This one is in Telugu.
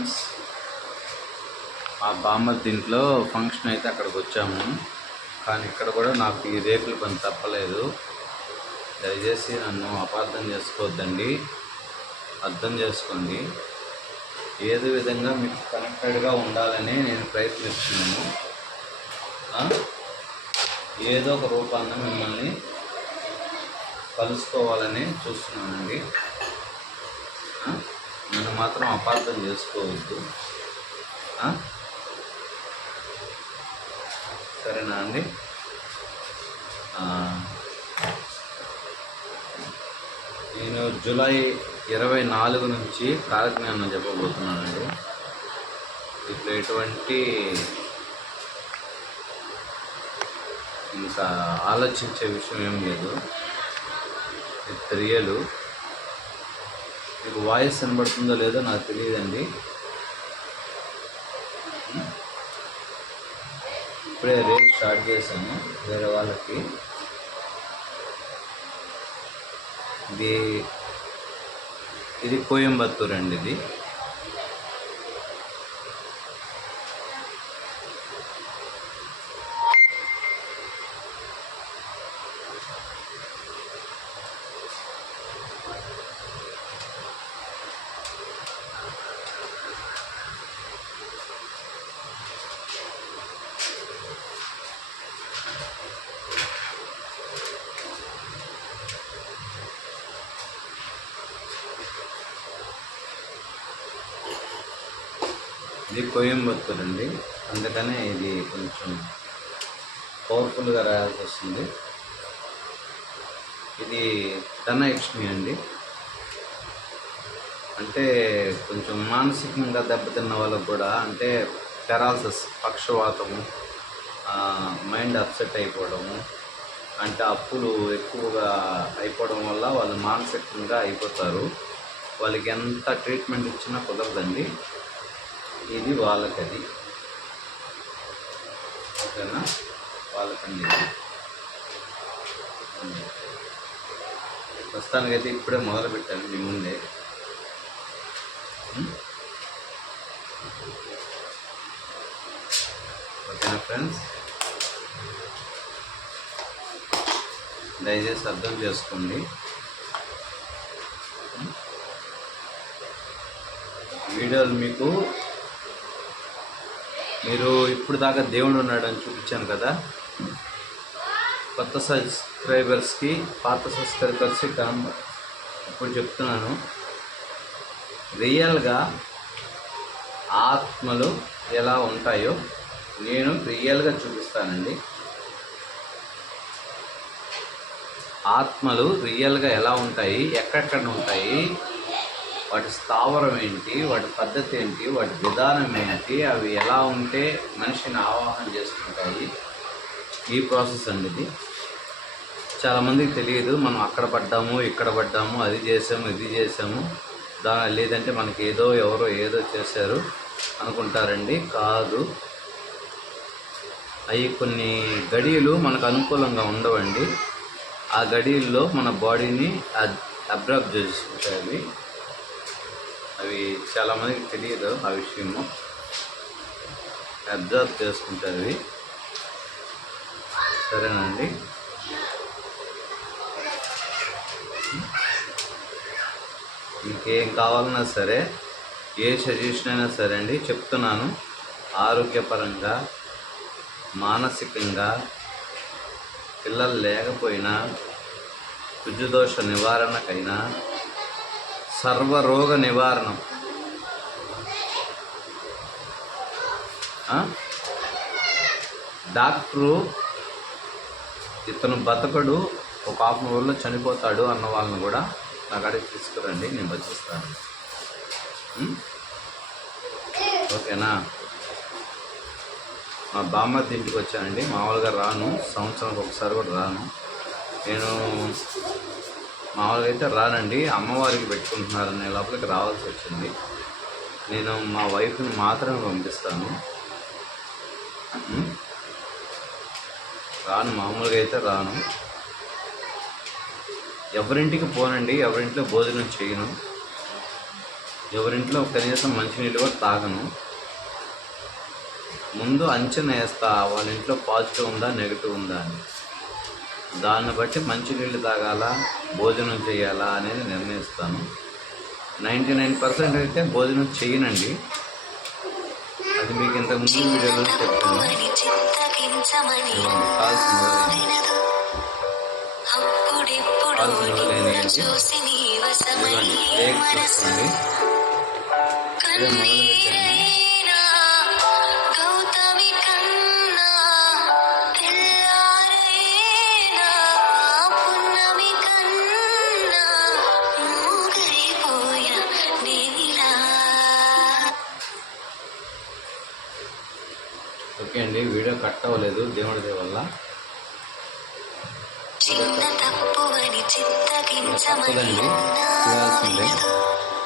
ఫ్రెండ్స్, మా బామ్మర్ది ఇంట్లో ఫంక్షన్ అయితే అక్కడికి వచ్చాము. కానీ ఇక్కడ కూడా నాకు ఈ రేకుల పని తప్పలేదు. దయచేసి నన్ను అపార్థం చేసుకోవద్దండి, అర్థం చేసుకోండి. ఏదో విధంగా మీకు కనెక్టెడ్గా ఉండాలని నేను ప్రయత్నిస్తున్నాను. ఏదో ఒక రూపాన్ని మిమ్మల్ని కలుసుకోవాలని చూస్తున్నానండి. నన్ను మాత్రం అపార్థం చేసుకోవద్దు, సరేనా అండి? నేను జూలై 24 నుంచి కాలజ్ఞానం చెప్పబోతున్నానండి. ఇప్పుడు ఎటువంటి ఇంకా ఆలోచించే విషయం ఏం లేదు. ఇది రియలు. మీకు వాయిస్ వినబడుతుందో లేదో నాకు తెలియదండి. ఇప్పుడే రేట్ స్టార్ట్ చేశాను వేరే వాళ్ళకి. ఇది కోయంబత్తూర్ అండి. ఇది ఇది కోయంబత్తూర్ అండి. అందుకనే ఇది కొంచెం పవర్ఫుల్గా రాయాల్సి వస్తుంది. ఇది ధనలక్ష్మి అండి. అంటే కొంచెం మానసికంగా దెబ్బతిన్న వాళ్ళకు కూడా, అంటే పెరాలసిస్, పక్షవాతము, మైండ్ అప్సెట్ అయిపోవడము, అంటే అప్పులు ఎక్కువగా అయిపోవడం వల్ల వాళ్ళు మానసికంగా అయిపోతారు. వాళ్ళకి ఎంత ట్రీట్మెంట్ ఇచ్చినా కుదరదండి. ఇది వాళ్ళకది, ఓకేనా? వాళ్ళకండి. ప్రస్తుతానికైతే ఇప్పుడే మొదలుపెట్టాను మీ ముందే. ఓకేనా ఫ్రెండ్స్? దయచేసి అర్థం చేసుకోండి. వీడియోలు మీరు ఇప్పుడు దాకా దేవుడు ఉన్నాడని చూపించాను కదా. కొత్త సబ్స్క్రైబర్స్కి, పాత సబ్స్క్రైబర్స్కి ఇప్పుడు చెప్తున్నాను, రియల్గా ఆత్మలు ఎలా ఉంటాయో నేను రియల్గా చూపిస్తానండి. ఆత్మలు రియల్గా ఎలా ఉంటాయి, ఎక్కడెక్కడ ఉంటాయి, వాటి స్థావరం ఏంటి, వాటి పద్ధతి ఏంటి, వాటి విధానం ఏంటి, అవి ఎలా ఉంటే మనిషిని ఆవాహన చేసుకుంటాయి, ఈ ప్రాసెస్ అండి ఇది. చాలామందికి తెలియదు. మనం అక్కడ పడ్డాము, ఇక్కడ పడ్డాము, అది చేసాము, ఇది చేసాము, లేదంటే మనకి ఎవరో ఏదో చేశారు అనుకుంటారండి. కాదు, అవి కొన్ని గడియలు మనకు అనుకూలంగా ఉండవండి. ఆ గడియల్లో మన బాడీని అబ్జర్వ్ చేసుకుంటాయి. అవి చాలామందికి తెలియదు ఆ విషయము. అబ్జర్వ్ చేసుకుంటారు. సరేనండి? ఇంకేం కావాలన్నా సరే, ఏ సజెషన్ అయినా సరే అండి, చెప్తున్నాను. ఆరోగ్యపరంగా, మానసికంగా, పిల్లలు లేకపోయినా, కుజుదోష నివారణకైనా, సర్వరోగ నివారణం, డాక్టరు ఇతను బతకడు, ఒక హాఫ్ అన్ అవర్లో చనిపోతాడు అన్న వాళ్ళని కూడా నా కాడికి తీసుకురండి, నేను బతికిస్తాను. ఓకేనా? మా బామ్మర్ది ఇంటికి వచ్చానండి. మామూలుగా రాను, సంవత్సరానికి ఒకసారి కూడా రాను. నేను మామూలుగా అయితే రానండి. అమ్మవారికి పెట్టుకుంటున్నారనే లోపలికి రావాల్సి వచ్చింది. నేను మా వైఫ్ని మాత్రమే పంపిస్తాను. రాను, మామూలుగా అయితే రాను. ఎవరింటికి పోనండి, ఎవరింట్లో భోజనం చేయను. ఎవరింట్లో కనీసం మంచినీళ్ళు కూడా తాగను. ముందు అంచనా వేస్తా వాళ్ళ ఇంట్లో పాజిటివ్ ఉందా నెగిటివ్ ఉందా అని. దాన్ని బట్టి మంచినీళ్ళు తాగాలా భోజనం చేయాలా అనేది నిర్ణయిస్తాను. 99% అయితే భోజనం చేయనండి. అది మీకు ఇంతకు ముందు వీడియోలో చెప్తాను. కాల్స్ మొదలైనయండి. టేక్ చూసుకోండి. ఇదే మొదలు పెట్టాను. ఓకే అండి, వీడియో కట్ అవ్వలేదు దేవుడి దయ వల్ల. తప్పదండి, చేయాల్సిందే.